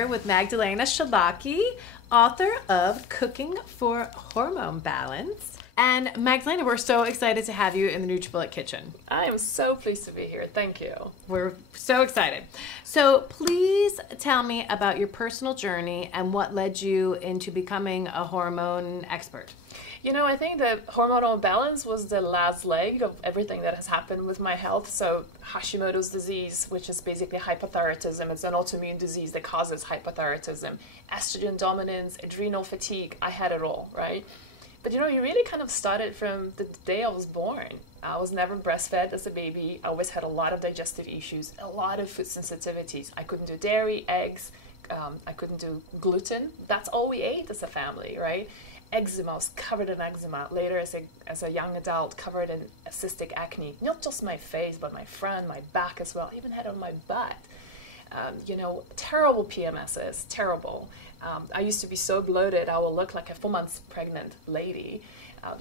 here with Magdalena Wszelaki, author of Cooking for Hormone Balance. And Magdalena, we're so excited to have you in the NutriBullet kitchen. I am so pleased to be here. Thank you. We're so excited. So please tell me about your personal journey and what led you into becoming a hormone expert. You know, I think that hormonal balance was the last leg of everything that has happened with my health. So Hashimoto's disease, which is basically hypothyroidism, it's an autoimmune disease that causes hypothyroidism, estrogen dominance, adrenal fatigue, I had it all, right? But you know, you really kind of started from the day I was born. I was never breastfed as a baby. I always had a lot of digestive issues, a lot of food sensitivities. I couldn't do dairy, eggs, I couldn't do gluten. That's all we ate as a family, right? Eczema, I was covered in eczema. Later, as a young adult, covered in cystic acne. Not just my face, but my front, my back as well. I even had it on my butt. You know, terrible PMSs, terrible. I used to be so bloated, I would look like a 4 months pregnant lady,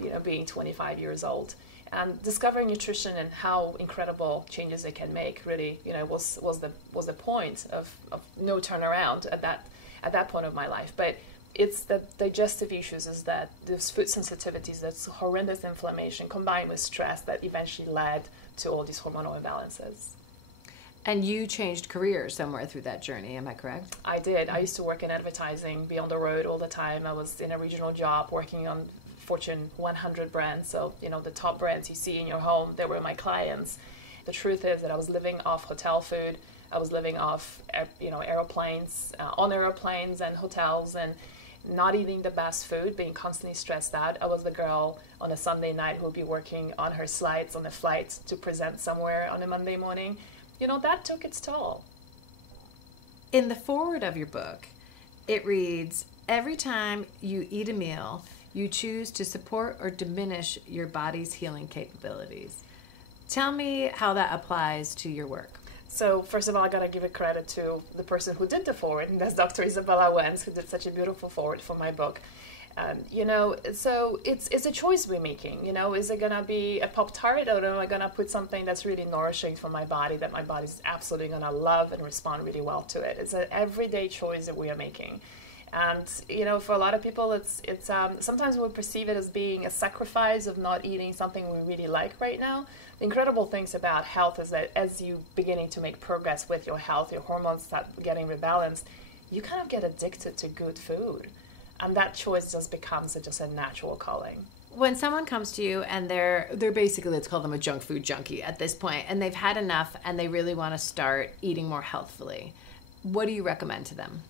you know, being 25 years old. And discovering nutrition and how incredible changes it can make really, you know, was the point of no turnaround at that point of my life. But it's the digestive issues, is that those food sensitivities, that's horrendous inflammation combined with stress that eventually led to all these hormonal imbalances. And you changed careers somewhere through that journey, am I correct? I did. I used to work in advertising, be on the road all the time. I was in a regional job working on Fortune 100 brands. So, you know, the top brands you see in your home, they were my clients. The truth is that I was living off hotel food. I was living off, you know, airplanes, on airplanes and hotels, and not eating the best food, being constantly stressed out. I was the girl on a Sunday night who would be working on her slides on a flight to present somewhere on a Monday morning. You know, that took its toll. In the foreword of your book, it reads, every time you eat a meal, you choose to support or diminish your body's healing capabilities. Tell me how that applies to your work. So first of all, I gotta give a credit to the person who did the foreword, and that's Dr. Isabella Wentz, who did such a beautiful foreword for my book. You know, so it's a choice we're making. You know, is it gonna be a Pop-Tart, or am I gonna put something that's really nourishing for my body, that my body's absolutely gonna love and respond really well to it? It's an everyday choice that we are making. And you know, for a lot of people, it's sometimes we perceive it as being a sacrifice of not eating something we really like right now. The incredible things about health is that as you beginning to make progress with your health, your hormones start getting rebalanced, you kind of get addicted to good food, and that choice just becomes just a natural calling. When someone comes to you and they're basically, let's call them a junk food junkie at this point, and they've had enough and they really want to start eating more healthfully, what do you recommend to them?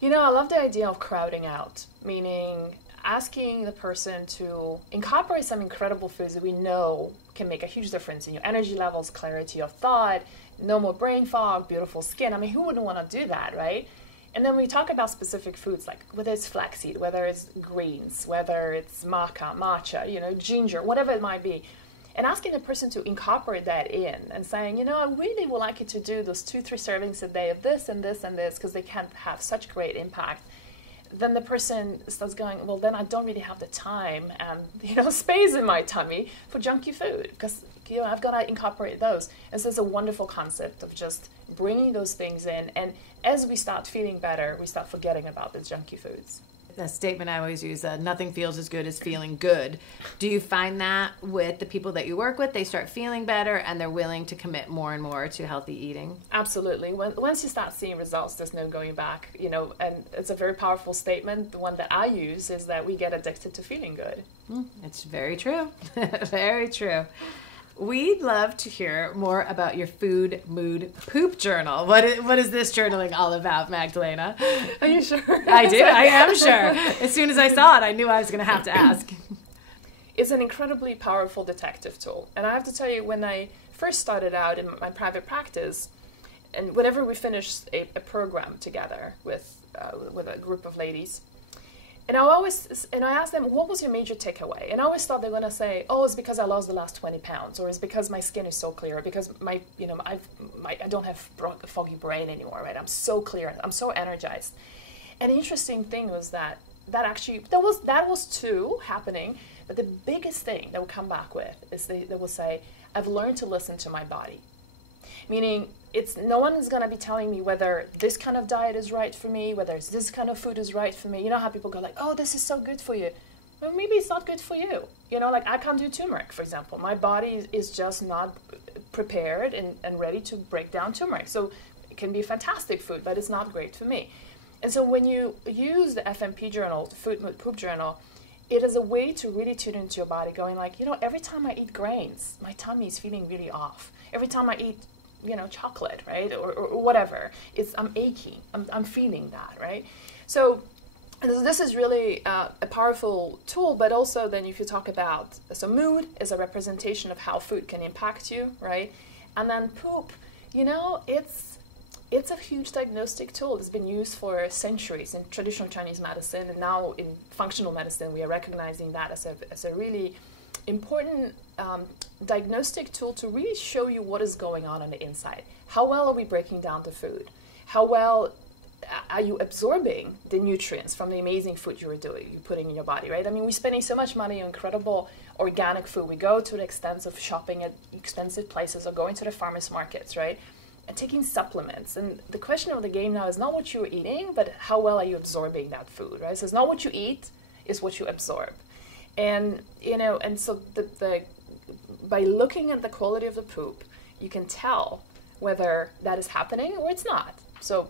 You know, I love the idea of crowding out, meaning asking the person to incorporate some incredible foods that we know can make a huge difference in your energy levels, clarity of thought, no more brain fog, beautiful skin. I mean, who wouldn't want to do that, right? And then we talk about specific foods, like whether it's flaxseed, whether it's greens, whether it's maca, matcha, you know, ginger, whatever it might be. And asking the person to incorporate that in and saying, you know, I really would like you to do those 2-3 servings a day of this and this and this, because they can have such great impact. Then the person starts going, well, then I don't really have the time and, you know, space in my tummy for junky food, because, you know, I've got to incorporate those. And so it's a wonderful concept of just bringing those things in. And as we start feeling better, we start forgetting about the junky foods. The statement I always use, nothing feels as good as feeling good. Do you find that with the people that you work with, they start feeling better and they're willing to commit more and more to healthy eating? Absolutely. Once you start seeing results, there's no going back, you know, and it's a very powerful statement. The one that I use is that we get addicted to feeling good. It's very true. Very true. We'd love to hear more about your food, mood, poop journal. What is this journaling all about, Magdalena? Are you sure? I do. I am sure. As soon as I saw it, I knew I was going to have to ask. It's an incredibly powerful detective tool. And I have to tell you, when I first started out in my private practice, and whenever we finished a program together with a group of ladies, and I asked them, what was your major takeaway? And I always thought they were going to say, oh, it's because I lost the last 20 pounds, or it's because my skin is so clear, or because I don't have a foggy brain anymore, right? I'm so clear, I'm so energized. And the interesting thing was that was too happening, but the biggest thing they would come back with is they will say, I've learned to listen to my body. Meaning, no one is going to be telling me whether this kind of diet is right for me, whether it's this kind of food is right for me. You know how people go like, oh, this is so good for you. Well, maybe it's not good for you. You know, like I can't do turmeric, for example. My body is just not prepared and ready to break down turmeric. So it can be a fantastic food, but it's not great for me. And so when you use the FMP journal, the Food Mood Poop Journal, it is a way to really tune into your body, going like, you know, every time I eat grains, my tummy is feeling really off. Every time I eat, you know, chocolate, right, or whatever, I'm aching. I'm feeling that, right? So this is really a powerful tool, but also then if you talk about, so mood is a representation of how food can impact you, right? And then poop, you know, it's a huge diagnostic tool. It's been used for centuries in traditional Chinese medicine, and now in functional medicine, we are recognizing that as a really important diagnostic tool to really show you what is going on the inside. How well are we breaking down the food? How well are you absorbing the nutrients from the amazing food you're putting in your body, right? I mean, we're spending so much money on incredible organic food. We go to the extent of shopping at expensive places or going to the farmers markets, right? And taking supplements. And the question of the game now is not what you're eating, but how well are you absorbing that food, right? So it's not what you eat, it's what you absorb. And, you know, and so by looking at the quality of the poop, you can tell whether that is happening or it's not. So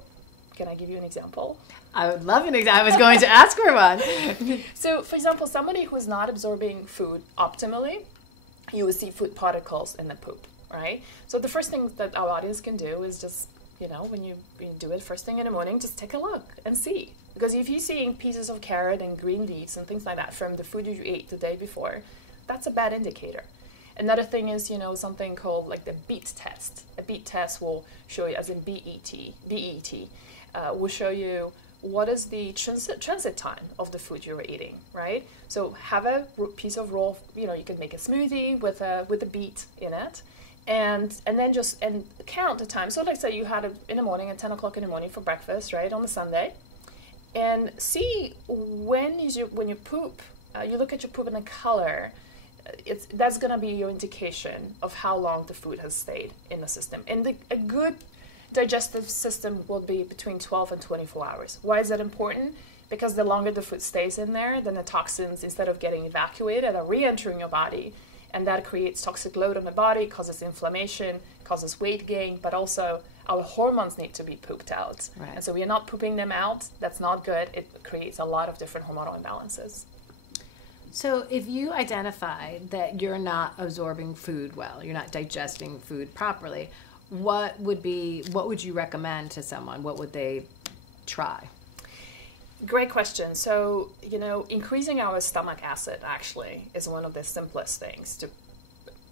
can I give you an example? I would love an example. I was going to ask for one. So, for example, somebody who is not absorbing food optimally, you will see food particles in the poop, right? So the first thing that our audience can do is just, you know, when you do it first thing in the morning, just take a look and see. Because if you're seeing pieces of carrot and green leaves and things like that from the food you ate the day before, that's a bad indicator. Another thing is, you know, something called like the BEAT test. A BEAT test will show you, as in B-E-T, will show you what is the transit time of the food you were eating, right? So have a piece of raw, you know, you can make a smoothie with a beet in it, and then just count the time. So let's say you had it in the morning at 10 o'clock in the morning for breakfast, right, on a Sunday, and see when you poop, you look at your poop and the color. That's going to be your indication of how long the food has stayed in the system. And a good digestive system will be between 12 and 24 hours. Why is that important? Because the longer the food stays in there, then the toxins, instead of getting evacuated, are re-entering your body, and that creates toxic load on the body, causes inflammation, causes weight gain, but also our hormones need to be pooped out. Right. And so we are not pooping them out. That's not good. It creates a lot of different hormonal imbalances. So if you identify that you're not absorbing food well, you're not digesting food properly, what would you recommend to someone? What would they try? Great question. So, you know, increasing our stomach acid actually is one of the simplest things to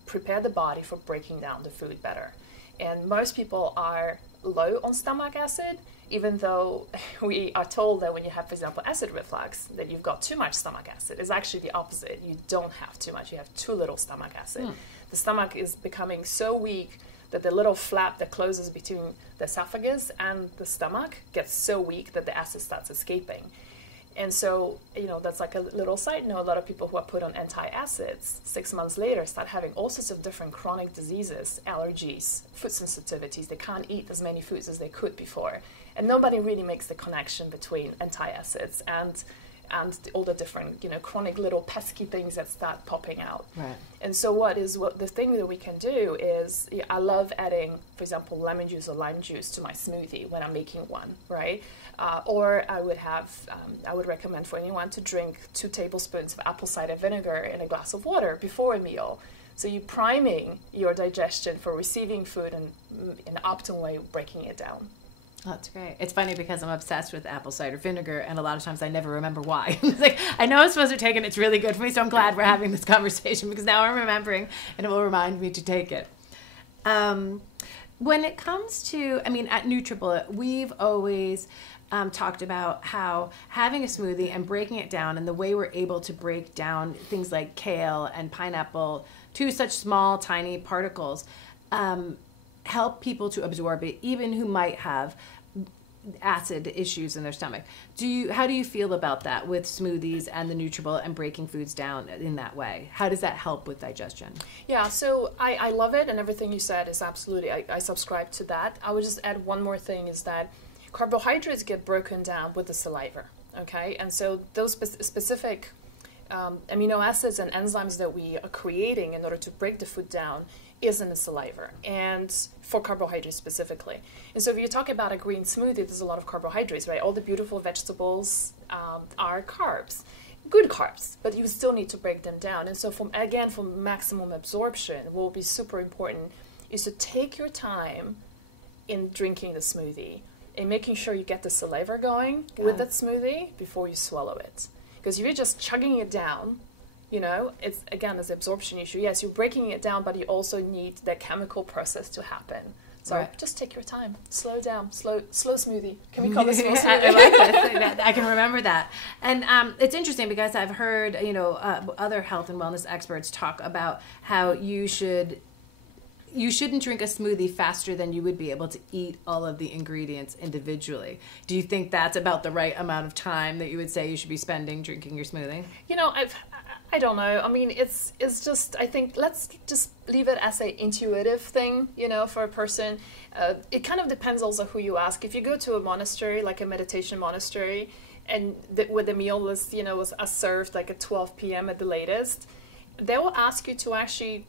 prepare the body for breaking down the food better. And most people are low on stomach acid, even though we are told that when you have, for example, acid reflux, that you've got too much stomach acid. It's actually the opposite. You don't have too much. You have too little stomach acid. The stomach is becoming so weak that the little flap that closes between the esophagus and the stomach gets so weak that the acid starts escaping. And so, you know, that's like a little side note. A lot of people who are put on antacids 6 months later start having all sorts of different chronic diseases, allergies, food sensitivities. They can't eat as many foods as they could before. And nobody really makes the connection between antacids and all the different, you know, chronic little pesky things that start popping out. Right. And so what the thing that we can do is, I love adding, for example, lemon juice or lime juice to my smoothie when I'm making one, right? Or I would recommend for anyone to drink 2 tablespoons of apple cider vinegar in a glass of water before a meal. So you're priming your digestion for receiving food and in an optimal way breaking it down. Oh, that's great. It's funny because I'm obsessed with apple cider vinegar, and a lot of times I never remember why. It's like, I know I'm supposed to take it. It's really good for me, so I'm glad we're having this conversation because now I'm remembering, and it will remind me to take it. When it comes to, I mean, at NutriBullet, we've always talked about how having a smoothie and breaking it down, and the way we're able to break down things like kale and pineapple to such small, tiny particles, help people to absorb it, even who might have acid issues in their stomach. How do you feel about that with smoothies and the NutriBullet and breaking foods down in that way? How does that help with digestion? Yeah, so I love it, and everything you said is absolutely, I subscribe to that. I would just add one more thing, is that carbohydrates get broken down with the saliva, okay? And so those specific amino acids and enzymes that we are creating in order to break the food down is in the saliva, and for carbohydrates specifically. And so if you talk about a green smoothie, there's a lot of carbohydrates, right? All the beautiful vegetables are carbs, good carbs, but you still need to break them down. And so for maximum absorption, what will be super important is to take your time in drinking the smoothie and making sure you get the saliva going with that smoothie before you swallow it. Because if you're just chugging it down, you know, it's, again, there's an absorption issue. Yes, you're breaking it down, but you also need the chemical process to happen. So just take your time, slow down, slow smoothie. Can we call this slow smoothie? I like this. I can remember that. And it's interesting because I've heard, you know, other health and wellness experts talk about how you shouldn't drink a smoothie faster than you would be able to eat all of the ingredients individually. Do you think that's about the right amount of time that you would say you should be spending drinking your smoothie? You know, I don't know. I mean, it's just, I think, let's just leave it as an intuitive thing, you know, for a person. It kind of depends also who you ask. If you go to a monastery, like a meditation monastery, and where the meal was, you know, was served like at 12 p.m. at the latest, they will ask you to actually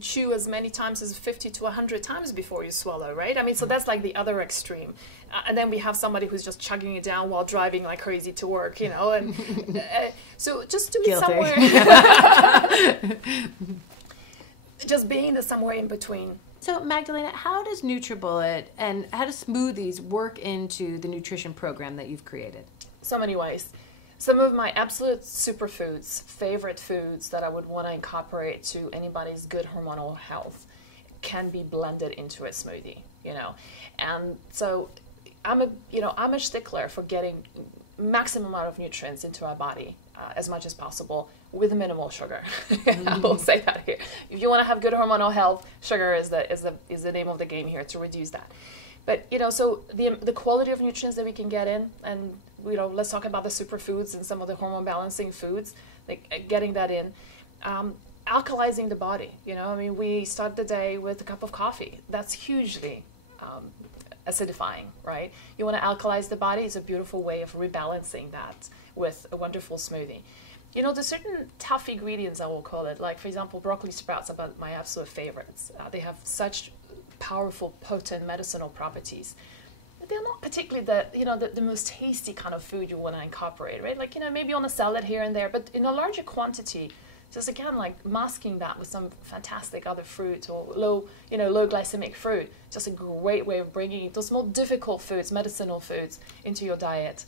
chew as many times as 50 to 100 times before you swallow, right? I mean, so that's like the other extreme. And then we have somebody who's just chugging it down while driving like crazy to work, you know, and so just do it somewhere. Just being somewhere in between. So Magdalena, how does NutriBullet and how does smoothies work into the nutrition program that you've created? So many ways. Some of my absolute superfoods, favorite foods that I would want to incorporate to anybody's good hormonal health can be blended into a smoothie, you know. And so I'm a stickler for getting maximum amount of nutrients into our body as much as possible with minimal sugar. I will say that here. If you want to have good hormonal health, sugar is the name of the game here, to reduce that. But, you know, so the quality of nutrients that we can get in, and, you know, let's talk about the superfoods and some of the hormone balancing foods, like getting that in. Alkalizing the body, you know, I mean, we start the day with a cup of coffee. That's hugely acidifying, right? You want to alkalize the body. It's a beautiful way of rebalancing that with a wonderful smoothie. You know, there's certain tough ingredients, I will call it, like, for example, broccoli sprouts are my absolute favorites. They have such powerful, potent medicinal properties. But they're not particularly the most tasty kind of food you want to incorporate, right? Like, you know, maybe on a salad here and there, but in a larger quantity, just again, like masking that with some fantastic other fruit or low glycemic fruit, just a great way of bringing those more difficult foods, medicinal foods, into your diet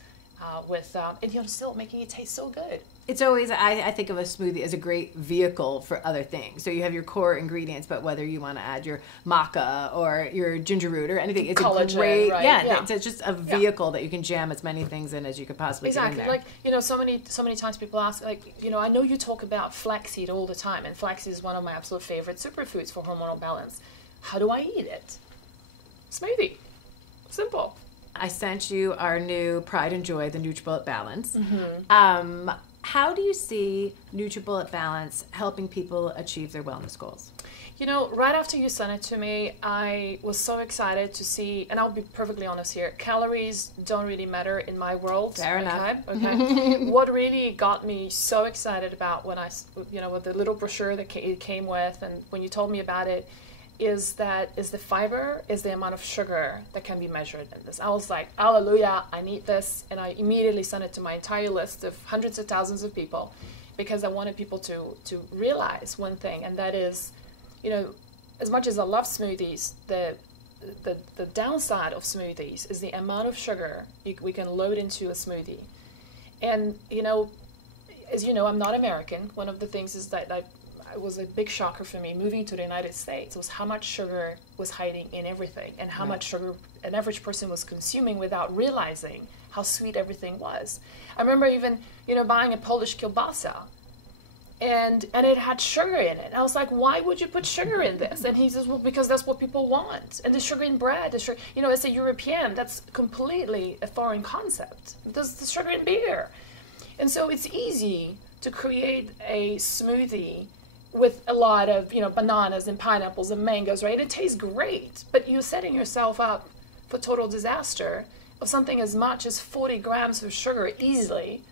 and you're still making it taste so good. It's always, I think of a smoothie as a great vehicle for other things. So you have your core ingredients, but whether you want to add your maca or your ginger root or anything, it's collagen, a great, right? It's just a vehicle that you can jam as many things in as you could possibly get in there. Like, you know, so many times people ask, like, you know, I know you talk about flaxseed all the time, and flaxseed is one of my absolute favorite superfoods for hormonal balance. How do I eat it? Smoothie. Simple. I sent you our new Pride and Joy, the NutriBullet Balance. Mm-hmm. How do you see NutriBullet Balance helping people achieve their wellness goals? You know, right after you sent it to me, I was so excited to see, and I'll be perfectly honest here, calories don't really matter in my world. Fair enough. Okay. What really got me so excited about when with the little brochure that it came with, and when you told me about it, is the fiber, is the amount of sugar that can be measured in this. I was like, hallelujah, I need this. And I immediately sent it to my entire list of hundreds of thousands of people, because I wanted people to realize one thing, and that is, you know, as much as I love smoothies, the downside of smoothies is the amount of sugar we can load into a smoothie. And, you know, as you know, I'm not American. One of the things is that it was a big shocker for me moving to the United States was how much sugar was hiding in everything, and how much sugar an average person was consuming without realizing how sweet everything was. I remember even, you know, buying a Polish kielbasa. and it had sugar in it. I was like, why would you put sugar in this? And he says, well, because that's what people want. And the sugar in bread, the sugar, you know, as a European, that's completely a foreign concept. There's the sugar in beer. And so it's easy to create a smoothie with a lot of, you know, bananas and pineapples and mangoes, right? It tastes great, but you're setting yourself up for total disaster of something as much as 40 grams of sugar easily.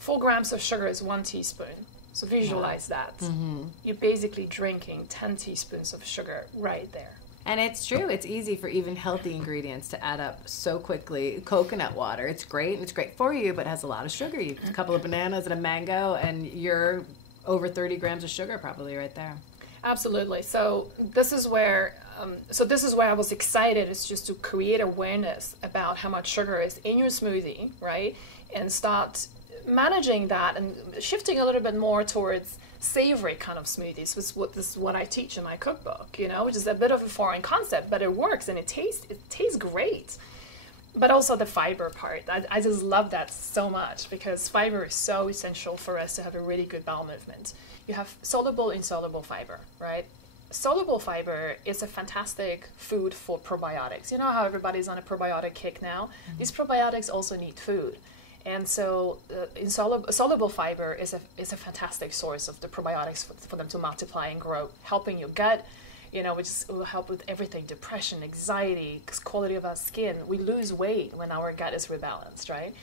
4 grams of sugar is 1 teaspoon. So visualize that. Mm-hmm. You're basically drinking 10 teaspoons of sugar right there. And it's true. It's easy for even healthy ingredients to add up so quickly. Coconut water, it's great, and it's great for you, but it has a lot of sugar. You have a couple of bananas and a mango, and you're over 30 grams of sugar probably right there. Absolutely. So this is where I was excited, is just to create awareness about how much sugar is in your smoothie, right? And start managing that and shifting a little bit more towards savory kind of smoothies. This is what I teach in my cookbook, you know, which is a bit of a foreign concept, but it works and it tastes great. But also the fiber part. I just love that so much, because fiber is so essential for us to have a really good bowel movement. You have soluble, insoluble fiber, right? Soluble fiber is a fantastic food for probiotics. You know how everybody's on a probiotic kick now? Mm-hmm. These probiotics also need food. And so soluble fiber is a fantastic source of the probiotics for them to multiply and grow, helping your gut, you know, which will help with everything: depression, anxiety, quality of our skin. We lose weight when our gut is rebalanced, right?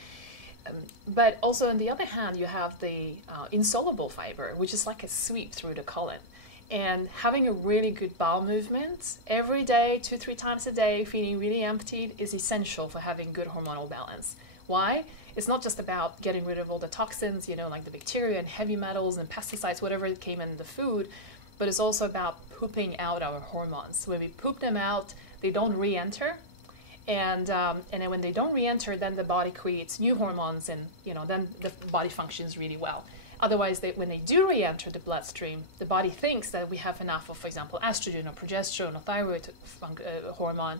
But also on the other hand, you have the insoluble fiber, which is like a sweep through the colon. And having a really good bowel movement every day, 2-3 times a day, feeling really emptied, is essential for having good hormonal balance. Why? It's not just about getting rid of all the toxins, you know, like the bacteria and heavy metals and pesticides, whatever came in the food, but it's also about pooping out our hormones. When we poop them out, they don't re-enter. And then when they don't re-enter, then the body creates new hormones, and, you know, then the body functions really well. Otherwise, when they do re-enter the bloodstream, the body thinks that we have enough of, for example, estrogen or progesterone or thyroid hormone,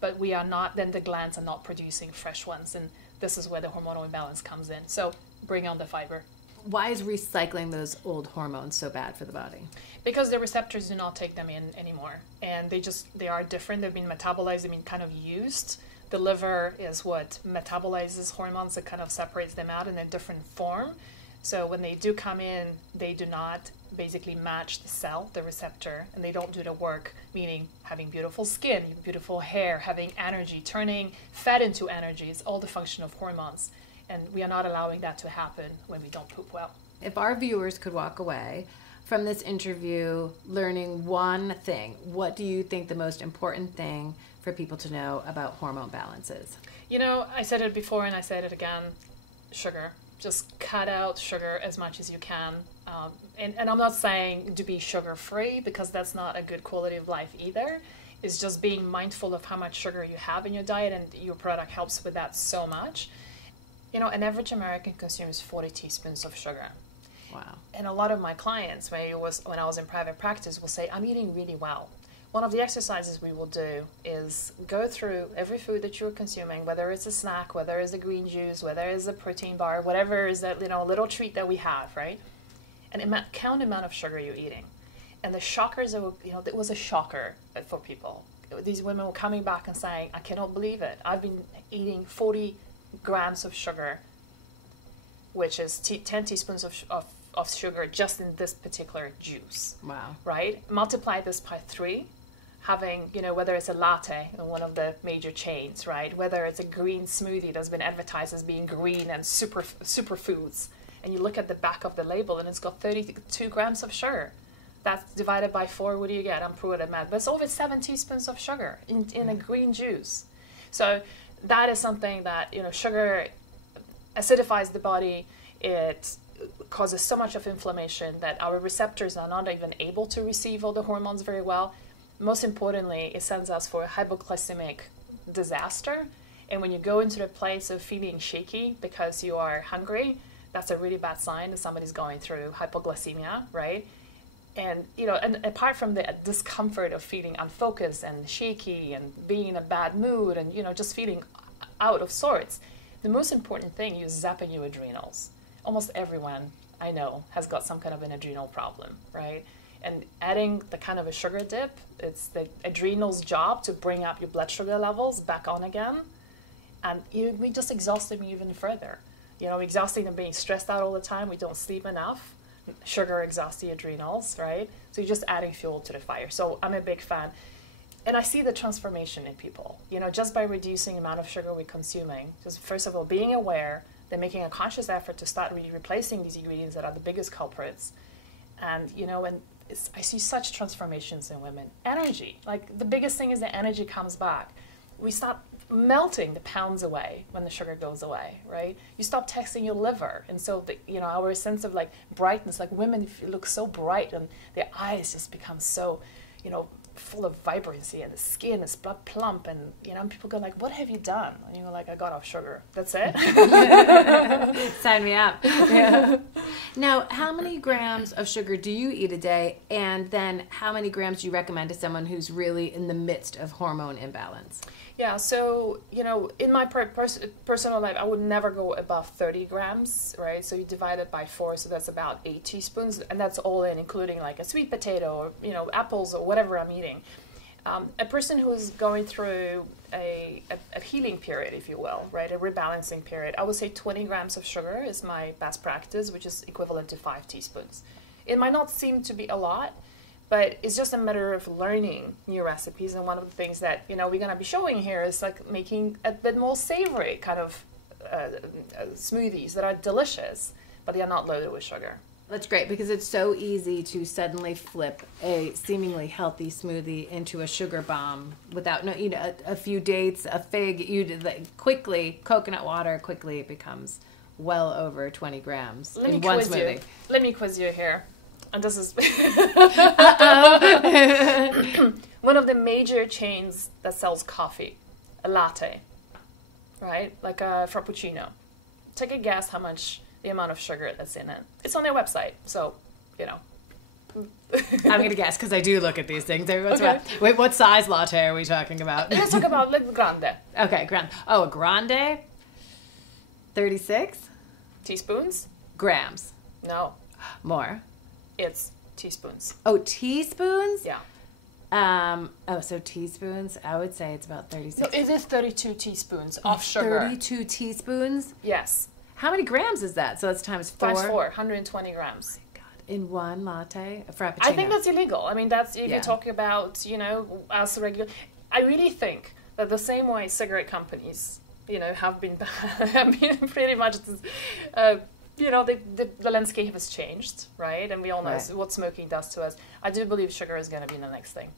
but we are not, then the glands are not producing fresh ones, and this is where the hormonal imbalance comes in. So bring on the fiber. Why is recycling those old hormones so bad for the body? Because the receptors do not take them in anymore, and they are different. They've been metabolized, they've been kind of used. The liver is what metabolizes hormones, that kind of separates them out in a different form. So when they do come in, they do not basically match the cell, the receptor, and they don't do the work, meaning having beautiful skin, beautiful hair, having energy, turning fat into energy. It's all the function of hormones, and we are not allowing that to happen when we don't poop well. If our viewers could walk away from this interview learning one thing, what do you think the most important thing for people to know about hormone balance is? You know, I said it before and I said it again: sugar. Just cut out sugar as much as you can. And I'm not saying to be sugar-free, because that's not a good quality of life either. It's just being mindful of how much sugar you have in your diet, and your product helps with that so much. You know, an average American consumes 40 teaspoons of sugar. Wow. And a lot of my clients, when I was in private practice, will say, I'm eating really well. One of the exercises we will do is go through every food that you're consuming, whether it's a snack, whether it's a green juice, whether it's a protein bar, whatever is that, you know, little treat that we have, right? And count the amount of sugar you're eating. And the shockers, you know, it was a shocker for people. These women were coming back and saying, I cannot believe it. I've been eating 40 grams of sugar, which is 10 teaspoons of sugar just in this particular juice. Wow. Right? Multiply this by 3. Having, you know, whether it's a latte in one of the major chains, right? Whether it's a green smoothie that's been advertised as being green and superfoods, and you look at the back of the label and it's got 32 grams of sugar. That's divided by 4, what do you get? I'm poor at math. But it's over 7 teaspoons of sugar in a green juice. So that is something that, you know, sugar acidifies the body. It causes so much of inflammation that our receptors are not even able to receive all the hormones very well. Most importantly, it sends us for a hypoglycemic disaster. And when you go into the place of feeling shaky because you are hungry, that's a really bad sign that somebody's going through hypoglycemia, right? And, you know, and apart from the discomfort of feeling unfocused and shaky and being in a bad mood and, you know, just feeling out of sorts, the most important thing is zapping your adrenals. Almost everyone I know has got some kind of an adrenal problem, right? And adding the kind of a sugar dip, it's the adrenal's job to bring up your blood sugar levels back on again. And we just exhaust them even further. You know, exhausting them, being stressed out all the time, we don't sleep enough. Sugar exhausts the adrenals, right? So you're just adding fuel to the fire. So I'm a big fan. And I see the transformation in people, you know, just by reducing the amount of sugar we're consuming. Just first of all, being aware, then making a conscious effort to start really replacing these ingredients that are the biggest culprits. And, you know, I see such transformations in women. Energy, like the biggest thing is the energy comes back. We start melting the pounds away when the sugar goes away, right? You stop taxing your liver. And so, you know, our sense of like brightness, like women look so bright and their eyes just become so, you know, full of vibrancy, and the skin is plump, and you know, people go like, what have you done? And you're like, I got off sugar. That's it. Sign me up. Yeah. Now, how many grams of sugar do you eat a day, and then how many grams do you recommend to someone who's really in the midst of hormone imbalance? Yeah, so, you know, in my personal life, I would never go above 30 grams, right? So you divide it by 4, so that's about 8 teaspoons, and that's all in, including like a sweet potato or, you know, apples or whatever I'm eating. A person who's going through a healing period, if you will, right, a rebalancing period, I would say 20 grams of sugar is my best practice, which is equivalent to 5 teaspoons. It might not seem to be a lot, but it's just a matter of learning new recipes. And one of the things that, you know, we're going to be showing here is like making a bit more savory kind of smoothies that are delicious, but they are not loaded with sugar. That's great, because it's so easy to suddenly flip a seemingly healthy smoothie into a sugar bomb without, no, you know, a few dates, a fig. Quickly, coconut water, quickly it becomes well over 20 grams in one smoothie. Let me quiz you here. And this is one of the major chains that sells coffee, a latte, right? Like a frappuccino. Take a guess how much the amount of sugar that's in it. It's on their website, so, you know. I'm going to guess, because I do look at these things. Okay. Wait, what size latte are we talking about? Let's talk about like grande. Okay, grande. Oh, a grande? 36? Teaspoons? Grams. No. More. It's teaspoons. Oh, teaspoons? Yeah. So teaspoons, I would say it's about 36. No, it is 32 teaspoons of sugar. 32 teaspoons? Yes. How many grams is that? So that's times 4? Times 4, 120 grams. Oh my God. In one latte? A frappuccino? I think that's illegal. I mean, that's, if Yeah. you're talking about, you know, as a regular, I really think that the same way cigarette companies, you know, have been pretty much, you know, the landscape has changed, right? And we all know what smoking does to us. I do believe sugar is going to be the next thing.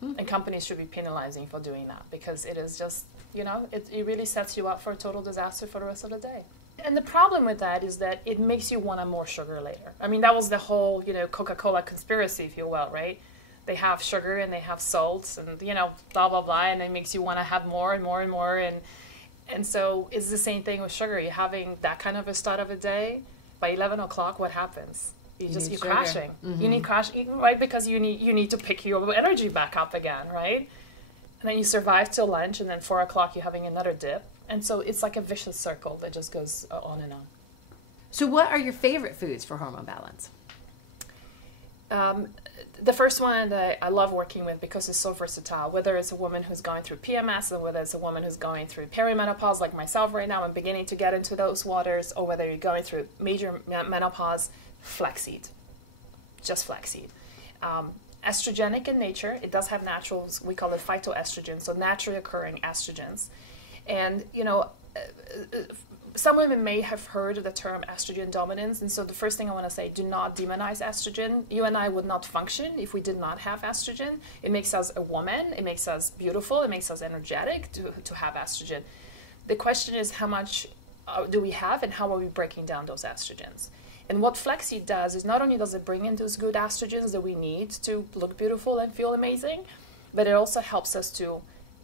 And companies should be penalizing for doing that, because it is just, you know, it really sets you up for a total disaster for the rest of the day. And the problem with that is that it makes you want more sugar later. I mean, that was the whole, you know, Coca-Cola conspiracy, if you will, right? They have sugar and they have salts and, you know, blah, blah, blah, and it makes you want to have more and more and more. And so it's the same thing with sugar. You're having that kind of a start of a day. By 11 o'clock, what happens? You're crashing. Mm-hmm. You need crashing, right? Because you need to pick your energy back up again, right? And then you survive till lunch, and then 4 o'clock you're having another dip. And so it's like a vicious circle that just goes on and on. So what are your favorite foods for hormone balance? The first one that I love working with, because it's so versatile, whether it's a woman who's going through PMS, or whether it's a woman who's going through perimenopause like myself right now and beginning to get into those waters, or whether you're going through major menopause, flaxseed. Just flaxseed. Estrogenic in nature. It does have natural, we call it phytoestrogens, so naturally occurring estrogens. And, you know, some women may have heard of the term estrogen dominance, and so the first thing I want to say, do not demonize estrogen. You and I would not function if we did not have estrogen. It makes us a woman, it makes us beautiful, it makes us energetic to have estrogen. The question is, how much do we have, and how are we breaking down those estrogens? And what flaxseed does is not only does it bring in those good estrogens that we need to look beautiful and feel amazing, but it also helps us to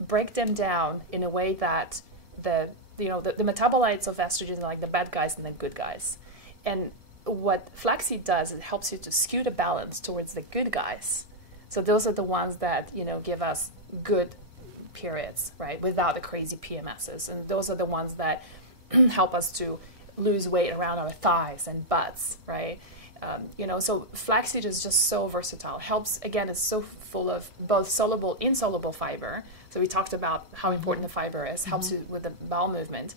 break them down in a way that the metabolites of estrogen are like the bad guys and the good guys. And what flaxseed does, it helps you to skew the balance towards the good guys. So those are the ones that, you know, give us good periods, right, without the crazy PMSs. And those are the ones that help us to lose weight around our thighs and butts, right? You know, so flaxseed is just so versatile. Helps, again, it's so full of both soluble, insoluble fiber. So we talked about how important the fiber is, helps you with the bowel movement.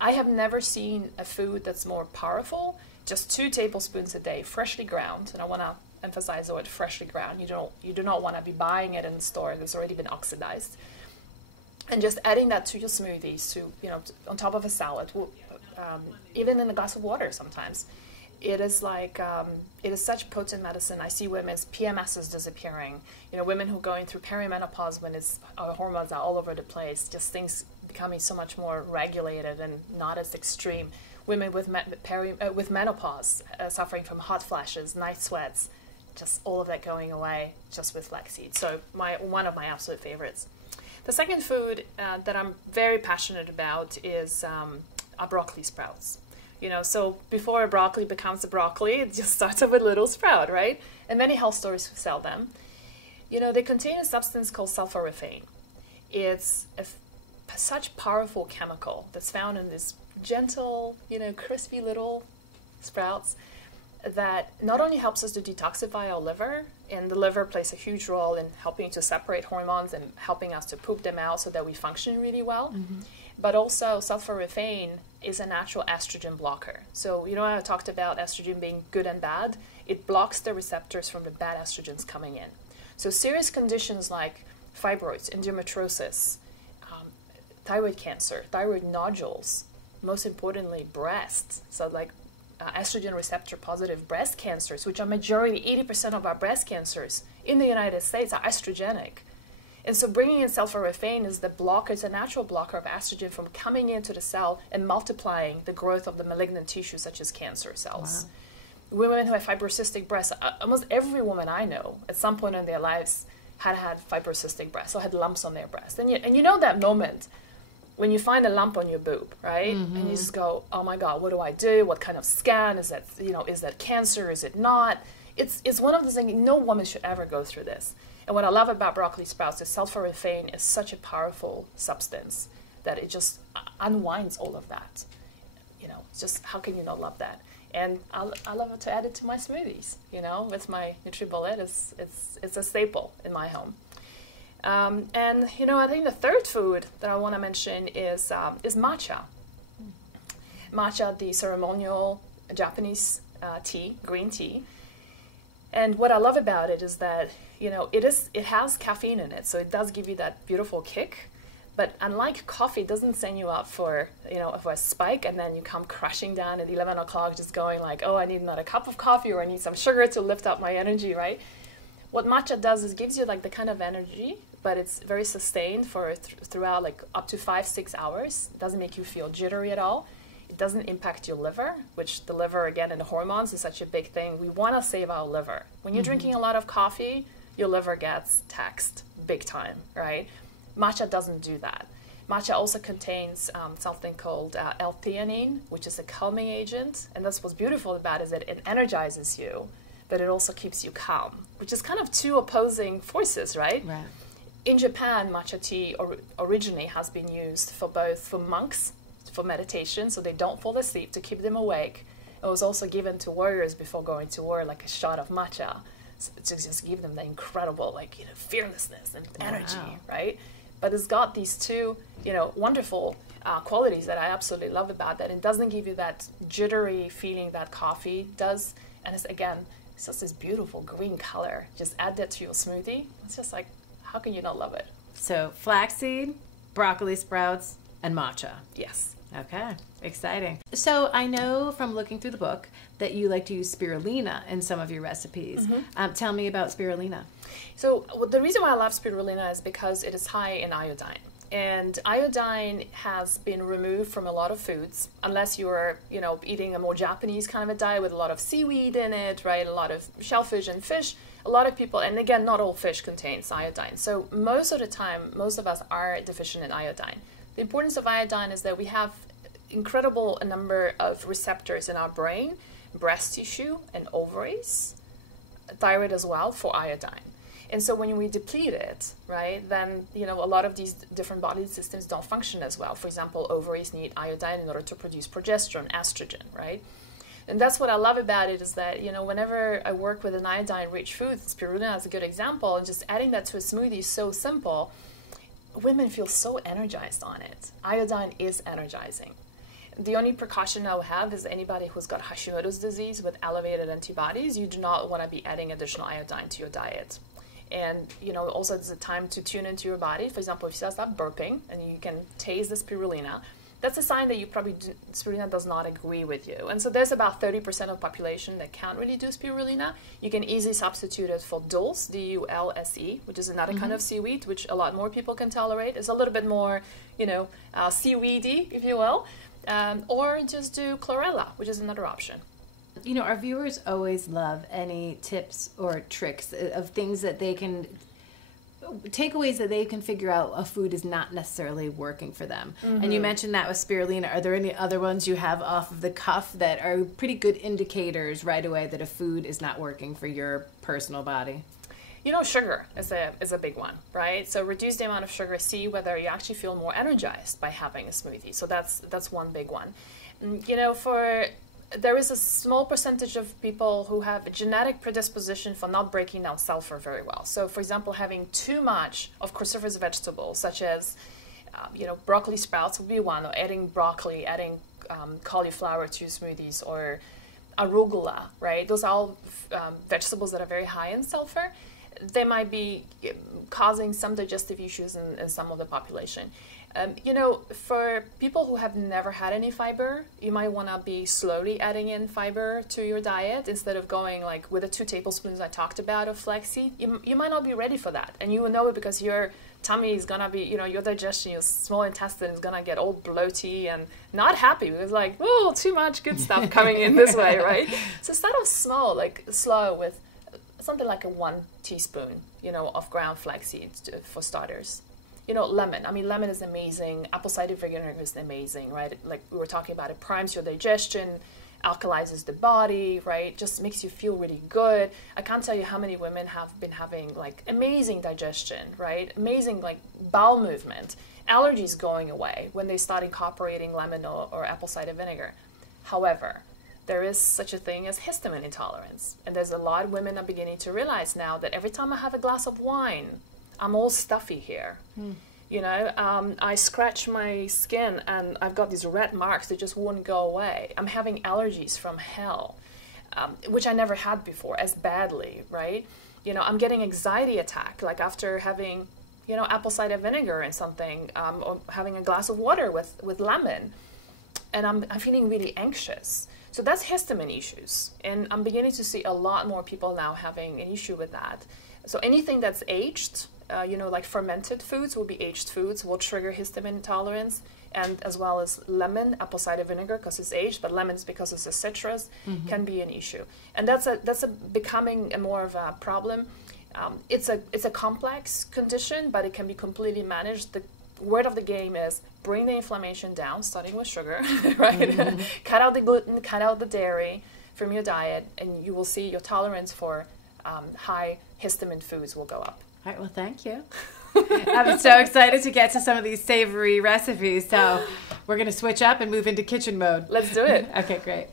I have never seen a food that's more powerful. Just 2 tablespoons a day, freshly ground. And I want to emphasize the word freshly ground. You do not want to be buying it in the store that's already been oxidized. And just adding that to your smoothies, to, you know, on top of a salad, even in a glass of water sometimes. It is like, it is such potent medicine. I see women's PMS is disappearing. You know, women who are going through perimenopause when our hormones are all over the place, just things becoming so much more regulated and not as extreme. Women with menopause, suffering from hot flashes, night sweats, just all of that going away just with flaxseed. So one of my absolute favorites. The second food that I'm very passionate about is our broccoli sprouts. You know, so before a broccoli becomes a broccoli, it just starts up with a little sprout, right? And many health stores sell them. You know, they contain a substance called sulforaphane. It's such powerful chemical that's found in this gentle, you know, crispy little sprouts that not only helps us to detoxify our liver, and the liver plays a huge role in helping to separate hormones and helping us to poop them out so that we function really well, but also sulforaphane is a natural estrogen blocker. So, you know, I talked about estrogen being good and bad. It blocks the receptors from the bad estrogens coming in. So serious conditions like fibroids, endometriosis, thyroid cancer, thyroid nodules, most importantly, breasts. So like estrogen receptor positive breast cancers, which are majority, 80% of our breast cancers in the United States are estrogenic. And so bringing in sulforaphane is the blocker, it's a natural blocker of estrogen from coming into the cell and multiplying the growth of the malignant tissue such as cancer cells. Wow. Women who have fibrocystic breasts, almost every woman I know at some point in their lives had fibrocystic breasts or had lumps on their breast. And you know that moment when you find a lump on your boob, right? And you just go, oh my God, what do I do? What kind of scan? Is that, you know, is that cancer? Is it not? It's one of those things, no woman should ever go through this. And what I love about broccoli sprouts is sulforaphane is such a powerful substance that it just unwinds all of that. You know, it's just, how can you not love that? And I love it to add it to my smoothies, you know, with my NutriBullet. It's a staple in my home. And, you know, I think the third food that I want to mention is matcha. Matcha, the ceremonial Japanese tea, green tea. And what I love about it is that, you know, it has caffeine in it, so it does give you that beautiful kick. But unlike coffee, it doesn't send you up for, you know, for a spike and then you come crashing down at 11 o'clock just going like, oh, I need another cup of coffee or I need some sugar to lift up my energy, right? What matcha does is gives you like the kind of energy, but it's very sustained for throughout like up to 5-6 hours. It doesn't make you feel jittery at all. It doesn't impact your liver, which the liver, again, and the hormones is such a big thing. We want to save our liver. When you're drinking a lot of coffee, your liver gets taxed big time, right? Matcha doesn't do that. Matcha also contains something called L-theanine, which is a calming agent. And that's what's beautiful about it, is that it energizes you, but it also keeps you calm, which is kind of two opposing forces, right? Right. In Japan, matcha tea originally has been used for monks, for meditation, so they don't fall asleep, to keep them awake. It was also given to warriors before going to war, like a shot of matcha, to just give them the incredible, like, you know, fearlessness and energy, right? But it's got these two, you know, wonderful qualities that I absolutely love about that. It doesn't give you that jittery feeling that coffee does, and it's, again, it's just this beautiful green color. Just add that to your smoothie. It's just like, how can you not love it? So flaxseed, broccoli sprouts, and matcha. Yes. Okay, exciting. So I know from looking through the book that you like to use spirulina in some of your recipes. Tell me about spirulina. So the reason why I love spirulina is because it is high in iodine. And iodine has been removed from a lot of foods, unless you're, you know, eating a more Japanese kind of a diet with a lot of seaweed in it, right? A lot of shellfish and fish. A lot of people, and again, not all fish contains iodine. So most of the time, most of us are deficient in iodine. The importance of iodine is that we have incredible number of receptors in our brain, breast tissue and ovaries, thyroid as well, for iodine. And so when we deplete it, right, then, you know, a lot of these different body systems don't function as well. For example, ovaries need iodine in order to produce progesterone, estrogen, right? And that's what I love about it, is that, you know, whenever I work with an iodine-rich food, spirulina is a good example, and just adding that to a smoothie is so simple, women feel so energized on it. Iodine is energizing. The only precaution I'll have is anybody who's got Hashimoto's disease with elevated antibodies, you do not want to be adding additional iodine to your diet. And, you know, also it's a time to tune into your body. For example, if you start burping and you can taste the spirulina, that's a sign that you probably spirulina does not agree with you. And so there's about 30% of the population that can't really do spirulina. You can easily substitute it for dulse, D-U-L-S-E, which is another kind of seaweed, which a lot more people can tolerate. It's a little bit more, you know, seaweedy, if you will. Or just do chlorella, which is another option. You know, our viewers always love any tips or tricks of things that they can, takeaways that they can figure out a food is not necessarily working for them. And you mentioned that with spirulina. Are there any other ones you have off of the cuff that are pretty good indicators right away that a food is not working for your personal body? You know, sugar is a big one, right? So reduce the amount of sugar, see whether you actually feel more energized by having a smoothie. So that's one big one. You know, there is a small percentage of people who have a genetic predisposition for not breaking down sulfur very well. So, for example, having too much of cruciferous vegetables, such as, you know, broccoli sprouts would be one, or adding broccoli, adding cauliflower to smoothies, or arugula, right? Those are all vegetables that are very high in sulfur. They might be causing some digestive issues in some of the population. You know, for people who have never had any fiber, you might want to be slowly adding in fiber to your diet instead of going like with the 2 tablespoons I talked about of flaxseed. You might not be ready for that, and you will know it because your tummy is gonna be, you know, your digestion, your small intestine is gonna get all bloaty and not happy because like, oh, too much good stuff coming in this way, right? So start off small, like slow, with something like a 1 teaspoon, you know, of ground flaxseed for starters. You know, lemon. I mean, lemon is amazing. Apple cider vinegar is amazing, right? Like we were talking about, it primes your digestion, alkalizes the body, right? Just makes you feel really good. I can't tell you how many women have been having like amazing digestion, right? Amazing like bowel movement, allergies going away when they start incorporating lemon or apple cider vinegar. However, there is such a thing as histamine intolerance. And there's a lot of women are beginning to realize now that every time I have a glass of wine, I'm all stuffy here. You know, I scratch my skin and I've got these red marks that just won't go away. I'm having allergies from hell, which I never had before as badly, right? You know, I'm getting anxiety attack, like after having, you know, apple cider vinegar and something, or having a glass of water with lemon. And I'm feeling really anxious. So that's histamine issues. And I'm beginning to see a lot more people now having an issue with that. So anything that's aged, you know, like fermented foods will be aged foods, will trigger histamine intolerance, and as well as lemon, apple cider vinegar, because it's aged, but lemons because it's a citrus, can be an issue. And that's becoming more of a problem. It's a complex condition, but it can be completely managed. The word of the game is bring the inflammation down, starting with sugar, right? Cut out the gluten, cut out the dairy from your diet, and you will see your tolerance for high histamine foods will go up. All right, well, thank you. I'm so excited to get to some of these savory recipes. So we're going to switch up and move into kitchen mode. Let's do it. Okay, great.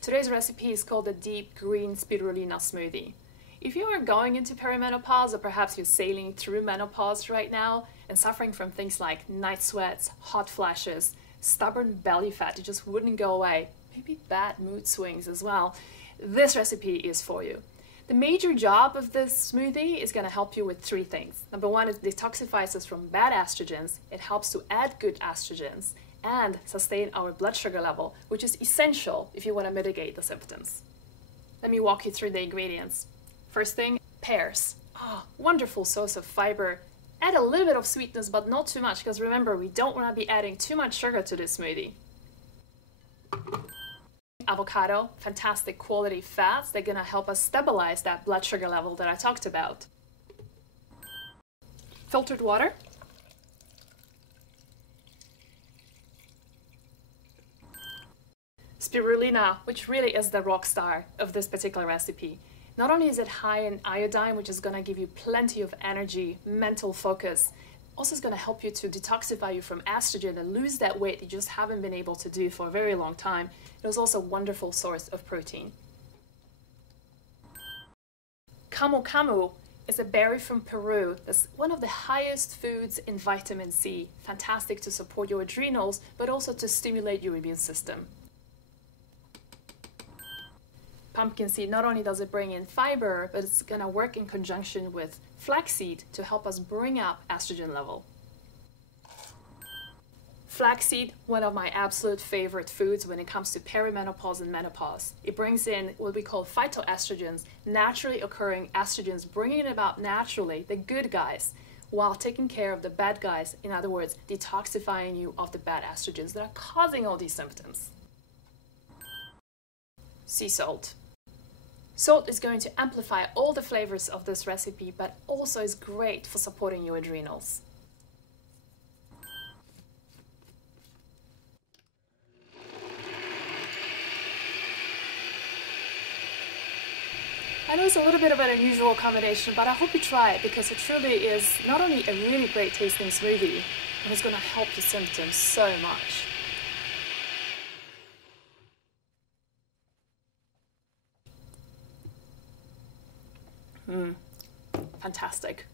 Today's recipe is called the Deep Green Spirulina Smoothie. If you are going into perimenopause, or perhaps you're sailing through menopause right now and suffering from things like night sweats, hot flashes, stubborn belly fat that just wouldn't go away, maybe bad mood swings as well, this recipe is for you. The major job of this smoothie is going to help you with 3 things. Number 1, it detoxifies us from bad estrogens. It helps to add good estrogens and sustain our blood sugar level, which is essential if you want to mitigate the symptoms. Let me walk you through the ingredients. First thing, pears. Wonderful source of fiber. Add a little bit of sweetness, but not too much, because remember, we don't want to be adding too much sugar to this smoothie. Avocado, fantastic quality fats. They're going to help us stabilize that blood sugar level that I talked about. Filtered water. Spirulina, which really is the rock star of this particular recipe. Not only is it high in iodine, which is going to give you plenty of energy, mental focus, also is going to help you to detoxify you from estrogen and lose that weight you just haven't been able to do for a very long time. It was also a wonderful source of protein. Camu camu is a berry from Peru that's one of the highest foods in vitamin C. Fantastic to support your adrenals, but also to stimulate your immune system. Pumpkin seed, not only does it bring in fiber, but it's going to work in conjunction with flaxseed to help us bring up estrogen level. Flaxseed, one of my absolute favorite foods when it comes to perimenopause and menopause. It brings in what we call phytoestrogens, naturally occurring estrogens, bringing it about naturally, the good guys, while taking care of the bad guys, in other words, detoxifying you of the bad estrogens that are causing all these symptoms. Sea salt. Salt is going to amplify all the flavors of this recipe, but also is great for supporting your adrenals. I know it's a little bit of an unusual combination, but I hope you try it because it truly is not only a really great tasting smoothie, but it's going to help your symptoms so much. Fantastic.